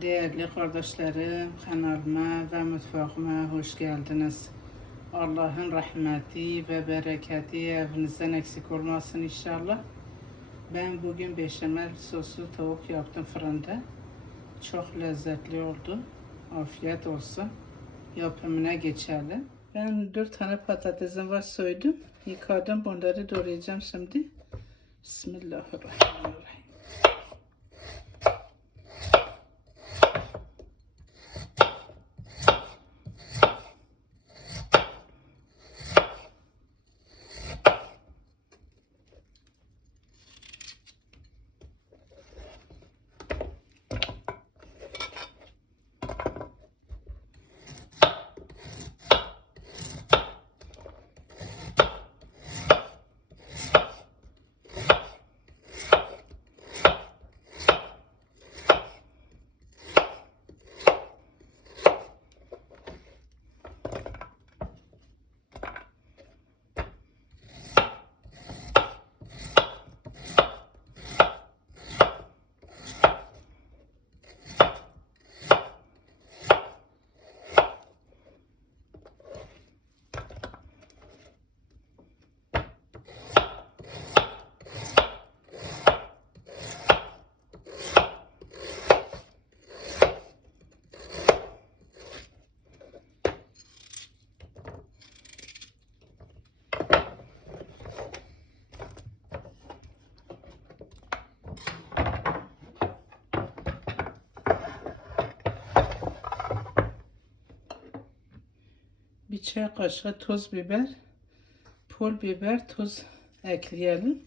Değerli kardeşlerim, kanalıma ve mutfağıma hoş geldiniz. Allah'ın rahmeti ve bereketi evinizden eksik olmasın inşallah. Ben bugün beşamel soslu tavuk yaptım fırında. Çok lezzetli oldu. Afiyet olsun. Yapımına geçelim. Ben dört tane patatesim var soydum. Yıkadım bunları doğrayacağım şimdi. Bismillahirrahmanirrahim. Çay kaşığı toz biber, pul biber, tuz ekleyelim.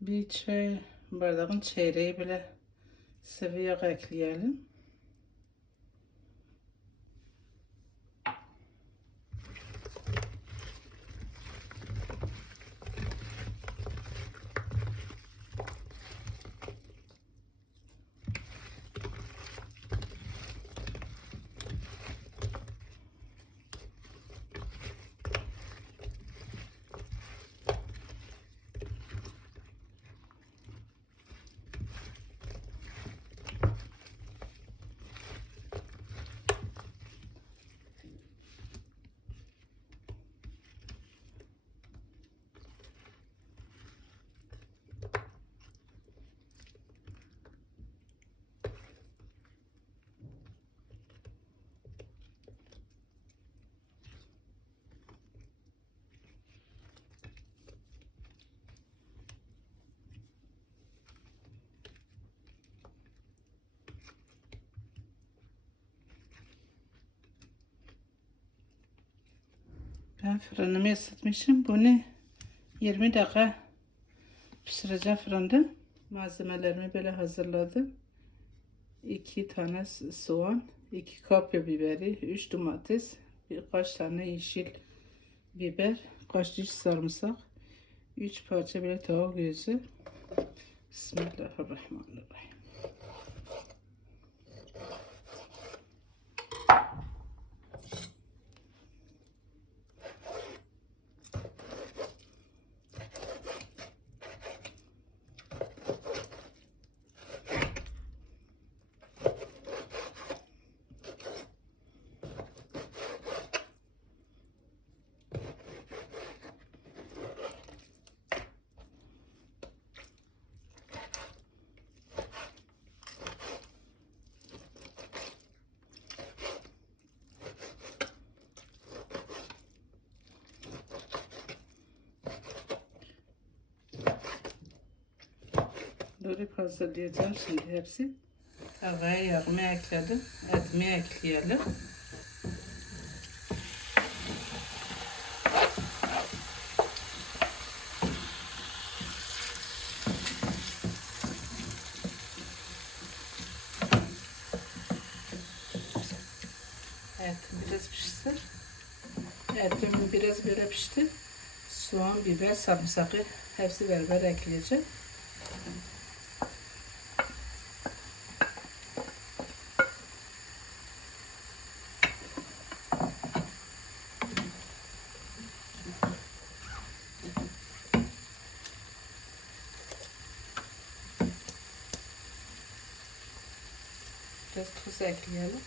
Bir çay bardağın çeyreği bile sıvı yağ ekleyelim. Ben fırınımı ısıtmışım. Bunu 20 dakika pişireceğim fırında. Malzemelerimi böyle hazırladım. 2 tane soğan, 2 kapya biberi, 3 domates, birkaç tane yeşil biber, kaç diş sarımsak, 3 parça bile tavuk gözü. Bismillahirrahmanirrahim. Doğrayıp hazırlayacağım şimdi hepsi. Havaya yağımı ekledim. Etimi ekleyelim. Etim biraz pişsin. Etim biraz böyle pişti. Soğan, biber, sarımsağı hepsi beraber ekleyeceğim. Biraz tuz ekleyelim.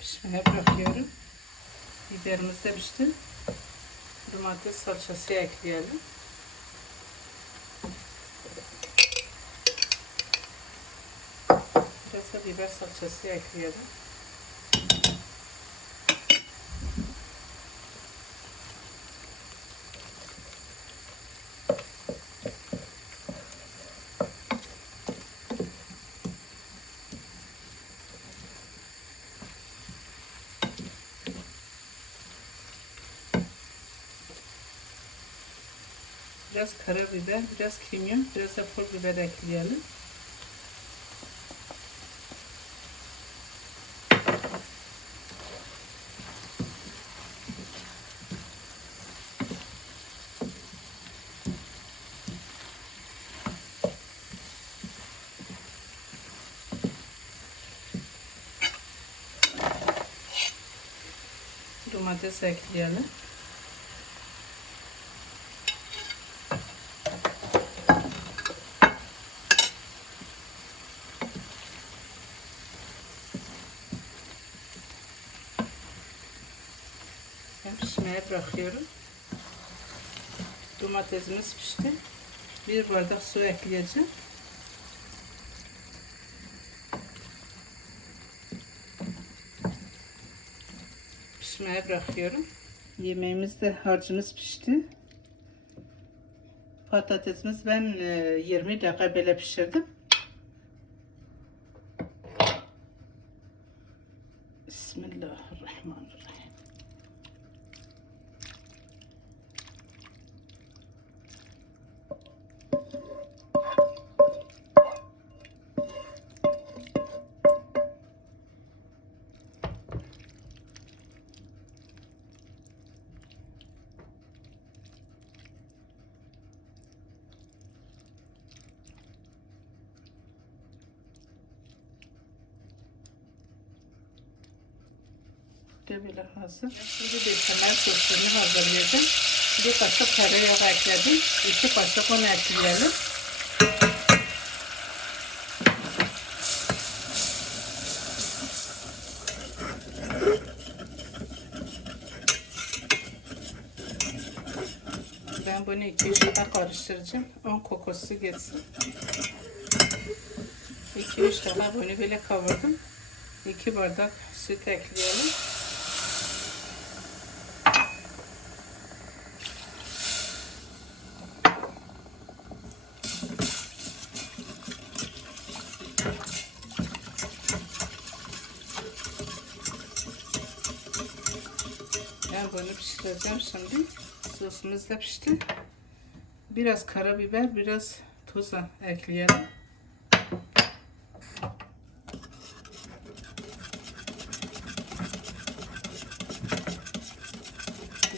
Pişmeye bırakıyorum. Biberimiz de pişti. Domates salçası ekleyelim. Biraz da biber salçası ekleyelim. Biraz karabiber, biraz kimyon, biraz da pul biber ekleyelim. Domates ekleyelim. Ben pişmeye bırakıyorum. Domatesimiz pişti. Bir bardak su ekleyeceğim. Pişmeye bırakıyorum. Yemeğimiz de harcımız pişti. Patatesimiz ben e, 20 dakika böyle pişirdim. De böyle hazır. Şimdi beşamel sosunu hazırlayacağım. Bir kaşık tereyağı ekledim. İki kaşık un ekleyelim. Ben bunu iki üç defa karıştıracağım. Un kokusu geçsin. İki üç defa bunu böyle kavurdum. İki bardak süt ekleyelim. Ben pişireceğim şimdi. Sosumuz da pişti. Biraz karabiber, biraz tuz da ekleyelim.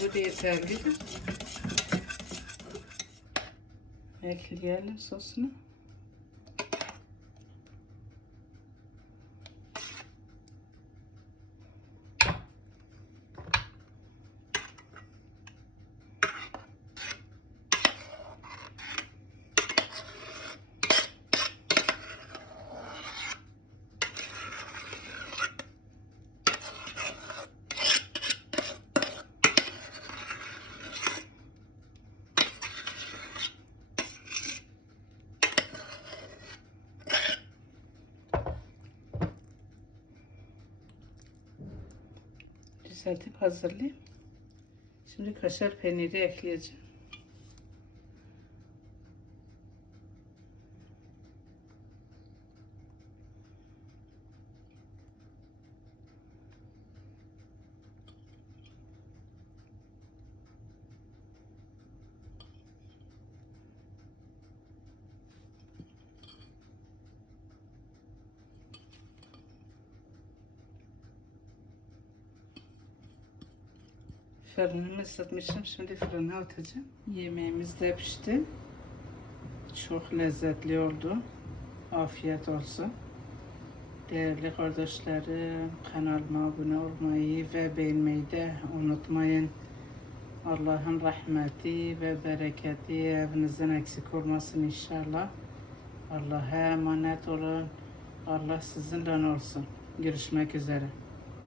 Bu da yeterlidir. Ekleyelim sosunu. Düzeltip hazırlayayım. Şimdi kaşar peyniri ekleyeceğim. Fırınımı ısıtmışım. Şimdi fırına atacağım. Yemeğimiz de pişti. Çok lezzetli oldu. Afiyet olsun. Değerli kardeşlerim, kanalıma abone olmayı ve beğenmeyi de unutmayın. Allah'ın rahmeti ve bereketi evinizden eksik olmasın inşallah. Allah'a emanet olun. Allah sizinle olsun. Görüşmek üzere.